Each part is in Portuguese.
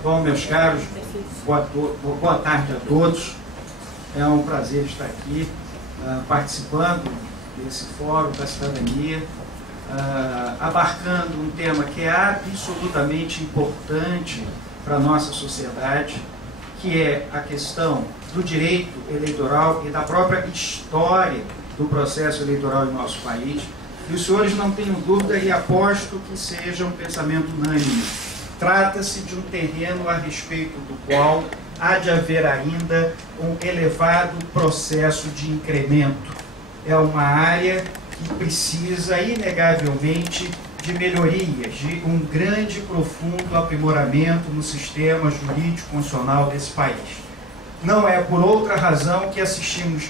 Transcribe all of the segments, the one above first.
Bom, meus caros, boa tarde a todos. É um prazer estar aqui participando desse Fórum da Cidadania, abarcando um tema que é absolutamente importante para a nossa sociedade, que é a questão do direito eleitoral e da própria história do processo eleitoral em nosso país. E os senhores não tenham dúvida, e aposto que seja um pensamento unânime. Trata-se de um terreno a respeito do qual há de haver ainda um elevado processo de incremento. É uma área que precisa, inegavelmente, de melhorias, de um grande e profundo aprimoramento no sistema jurídico-constitucional desse país. Não é por outra razão que assistimos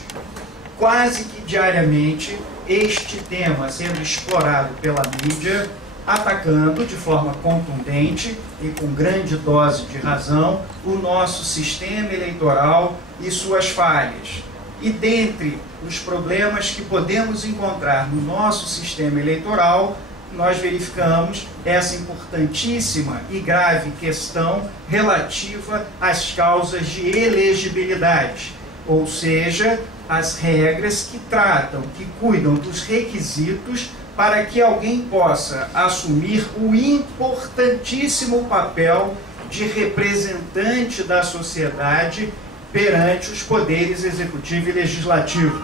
quase que diariamente este tema sendo explorado pela mídia, atacando de forma contundente e com grande dose de razão o nosso sistema eleitoral e suas falhas. E dentre os problemas que podemos encontrar no nosso sistema eleitoral, nós verificamos essa importantíssima e grave questão relativa às causas de elegibilidade, ou seja, as regras que tratam, que cuidam dos requisitos para que alguém possa assumir o importantíssimo papel de representante da sociedade perante os poderes executivo e legislativo.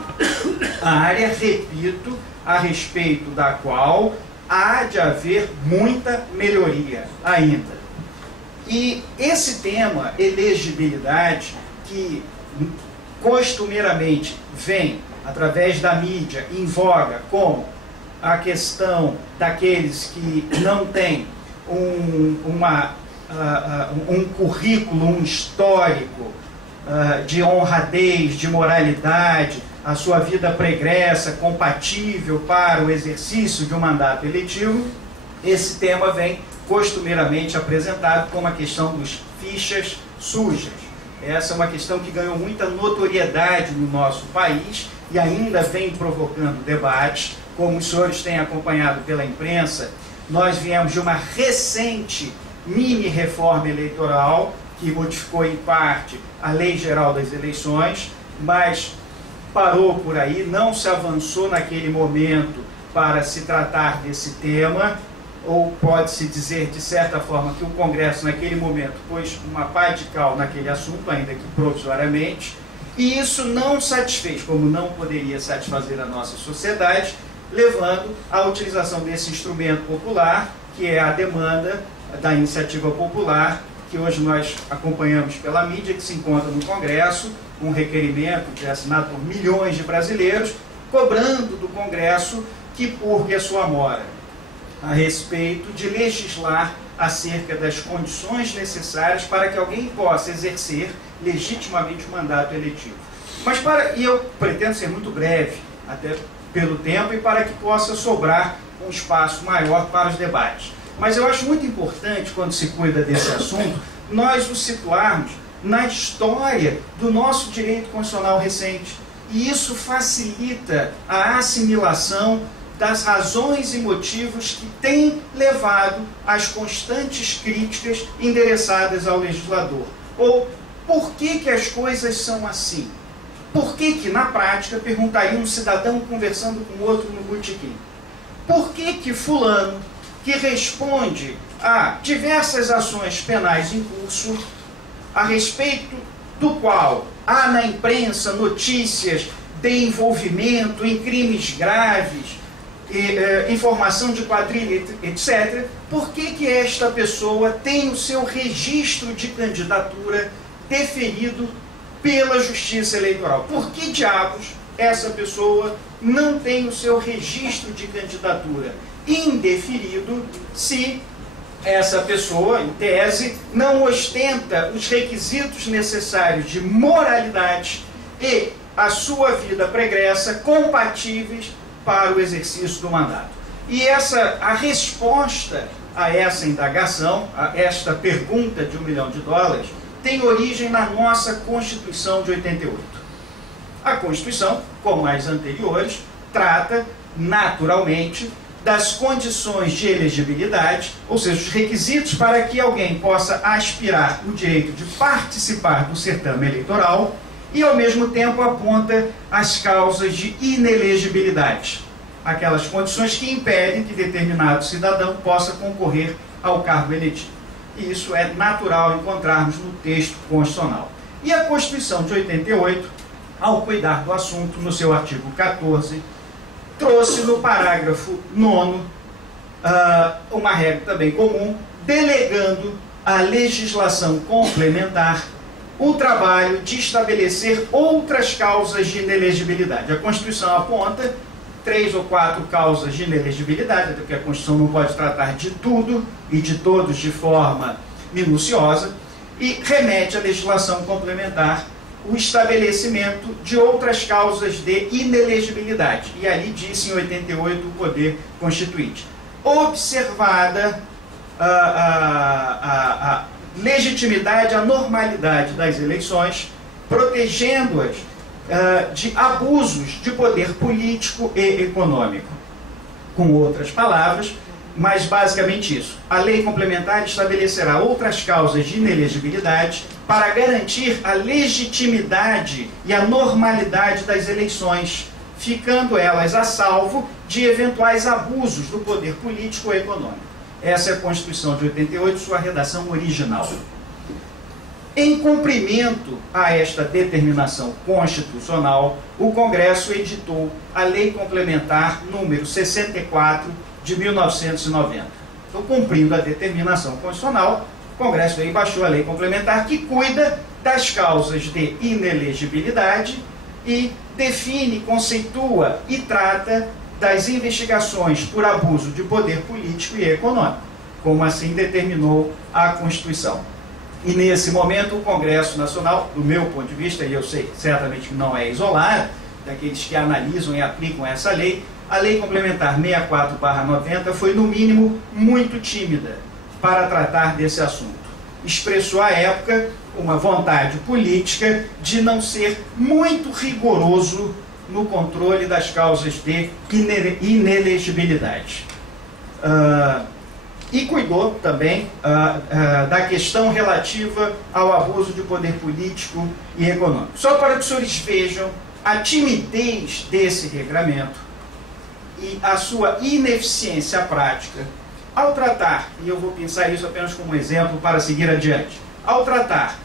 A área, repito, a respeito da qual há de haver muita melhoria ainda. E esse tema, elegibilidade, que costumeiramente vem através da mídia em voga como a questão daqueles que não têm um currículo, um histórico de honradez, de moralidade, a sua vida pregressa, compatível para o exercício de um mandato eletivo. Esse tema vem costumeiramente apresentado como a questão dos fichas sujas. Essa é uma questão que ganhou muita notoriedade no nosso país e ainda vem provocando debates. Como os senhores têm acompanhado pela imprensa, nós viemos de uma recente mini-reforma eleitoral que modificou em parte a Lei Geral das Eleições, mas parou por aí, não se avançou naquele momento para se tratar desse tema, ou pode-se dizer, de certa forma, que o Congresso, naquele momento, pôs uma pá de cal naquele assunto, ainda que provisoriamente, e isso não satisfez, como não poderia satisfazer a nossa sociedade, levando à utilização desse instrumento popular, que é a demanda da iniciativa popular, que hoje nós acompanhamos pela mídia, que se encontra no Congresso, um requerimento que é assinado por milhões de brasileiros, cobrando do Congresso que purgue a sua mora, a respeito de legislar acerca das condições necessárias para que alguém possa exercer legitimamente o mandato eletivo. E eu pretendo ser muito breve, até pelo tempo, e para que possa sobrar um espaço maior para os debates. Mas eu acho muito importante, quando se cuida desse assunto, nós nos situarmos na história do nosso direito constitucional recente. E isso facilita a assimilação das razões e motivos que têm levado às constantes críticas endereçadas ao legislador. Ou por que as coisas são assim? Por que na prática, perguntaria um cidadão conversando com outro no botequim, por que fulano, que responde a diversas ações penais em curso, a respeito do qual há na imprensa notícias de envolvimento em crimes graves, informação de quadrilha, etc., por que esta pessoa tem o seu registro de candidatura deferido pela Justiça Eleitoral? Por que diabos essa pessoa não tem o seu registro de candidatura indeferido se essa pessoa, em tese, não ostenta os requisitos necessários de moralidade e a sua vida pregressa compatíveis para o exercício do mandato? E a resposta a essa indagação, a esta pergunta de $1 milhão, tem origem na nossa Constituição de 88. A Constituição, como as anteriores, trata naturalmente das condições de elegibilidade, ou seja, os requisitos para que alguém possa aspirar o direito de participar do certame eleitoral, e ao mesmo tempo aponta as causas de inelegibilidade, aquelas condições que impedem que determinado cidadão possa concorrer ao cargo eletivo. E isso é natural encontrarmos no texto constitucional. E a Constituição de 88, ao cuidar do assunto, no seu artigo 14, trouxe no parágrafo 9º uma regra também comum, delegando à legislação complementar o trabalho de estabelecer outras causas de inelegibilidade. A Constituição aponta 3 ou 4 causas de inelegibilidade, até porque a Constituição não pode tratar de tudo e de todos de forma minuciosa, e remete à legislação complementar o estabelecimento de outras causas de inelegibilidade. E ali disse em 88 o poder constituinte. Observada a legitimidade, a normalidade das eleições, protegendo-as de abusos de poder político e econômico. Com outras palavras, mas basicamente isso. A lei complementar estabelecerá outras causas de inelegibilidade para garantir a legitimidade e a normalidade das eleições, ficando elas a salvo de eventuais abusos do poder político ou econômico. Essa é a Constituição de 88, sua redação original. Em cumprimento a esta determinação constitucional, o Congresso editou a Lei Complementar número 64 de 1990. Então, cumprindo a determinação constitucional, o Congresso aí baixou a Lei Complementar que cuida das causas de inelegibilidade e define, conceitua e trata das investigações por abuso de poder político e econômico, como assim determinou a Constituição. E nesse momento o Congresso Nacional, do meu ponto de vista, e eu sei certamente que não é isolado, daqueles que analisam e aplicam essa lei, a Lei Complementar 64/90 foi, no mínimo, muito tímida para tratar desse assunto. Expressou à época uma vontade política de não ser muito rigoroso no controle das causas de inelegibilidade. E cuidou também da questão relativa ao abuso de poder político e econômico. Só para que os senhores vejam a timidez desse regramento e a sua ineficiência prática, ao tratar, e eu vou pensar isso apenas como exemplo para seguir adiante, ao tratar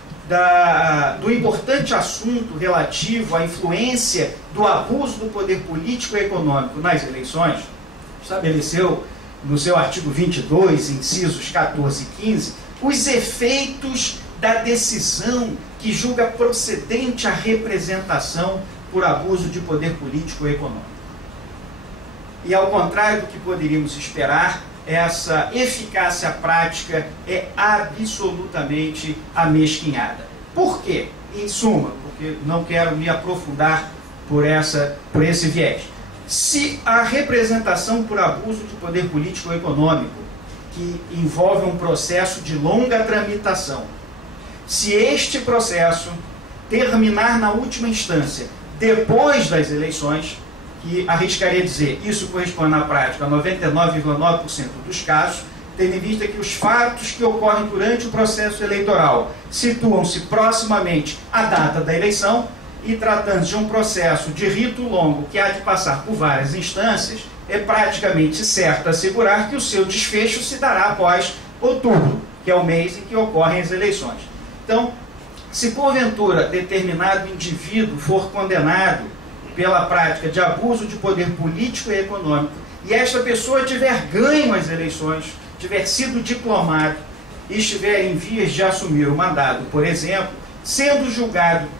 do importante assunto relativo à influência do abuso do poder político e econômico nas eleições, estabeleceu no seu artigo 22, incisos 14 e 15, os efeitos da decisão que julga procedente a representação por abuso de poder político e econômico. E ao contrário do que poderíamos esperar, essa eficácia prática é absolutamente amesquinhada. Por quê? Em suma, porque não quero me aprofundar por esse viés. Se a representação por abuso de poder político ou econômico, que envolve um processo de longa tramitação, se este processo terminar na última instância, depois das eleições, que arriscaria dizer, isso corresponde na prática a 99,9% dos casos, tendo em vista que os fatos que ocorrem durante o processo eleitoral situam-se proximamente à data da eleição, e tratando de um processo de rito longo que há de passar por várias instâncias, é praticamente certo assegurar que o seu desfecho se dará após outubro, que é o mês em que ocorrem as eleições. Então, se porventura determinado indivíduo for condenado pela prática de abuso de poder político e econômico, e esta pessoa tiver ganho as eleições, tiver sido diplomado e estiver em vias de assumir o mandato, por exemplo, sendo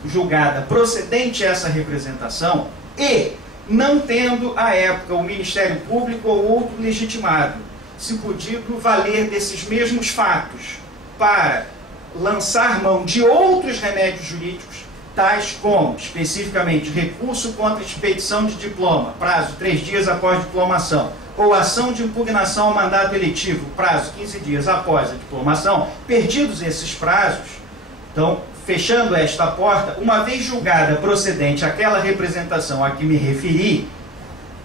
julgada procedente essa representação e não tendo à época o Ministério Público ou outro legitimado se podido valer desses mesmos fatos para lançar mão de outros remédios jurídicos, tais como, especificamente, recurso contra expedição de diploma, prazo 3 dias após diplomação, ou ação de impugnação ao mandato eletivo, prazo 15 dias após a diplomação, perdidos esses prazos, então, fechando esta porta, uma vez julgada procedente aquela representação a que me referi,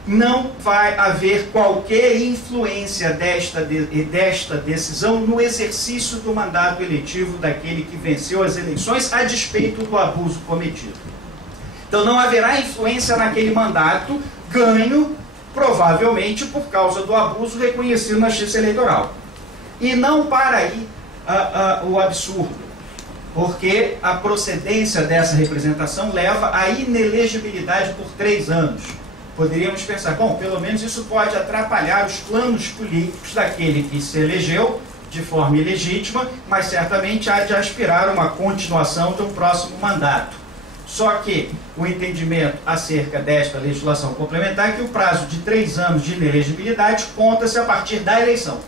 não vai haver qualquer influência desta decisão no exercício do mandato eletivo daquele que venceu as eleições a despeito do abuso cometido. Então não haverá influência naquele mandato ganho, provavelmente por causa do abuso reconhecido na Justiça Eleitoral. E não para aí o absurdo, porque a procedência dessa representação leva à inelegibilidade por 3 anos. Poderíamos pensar, bom, pelo menos isso pode atrapalhar os planos políticos daquele que se elegeu de forma ilegítima, mas certamente há de aspirar a uma continuação de um próximo mandato. Só que o entendimento acerca desta legislação complementar é que o prazo de 3 anos de inelegibilidade conta-se a partir da eleição.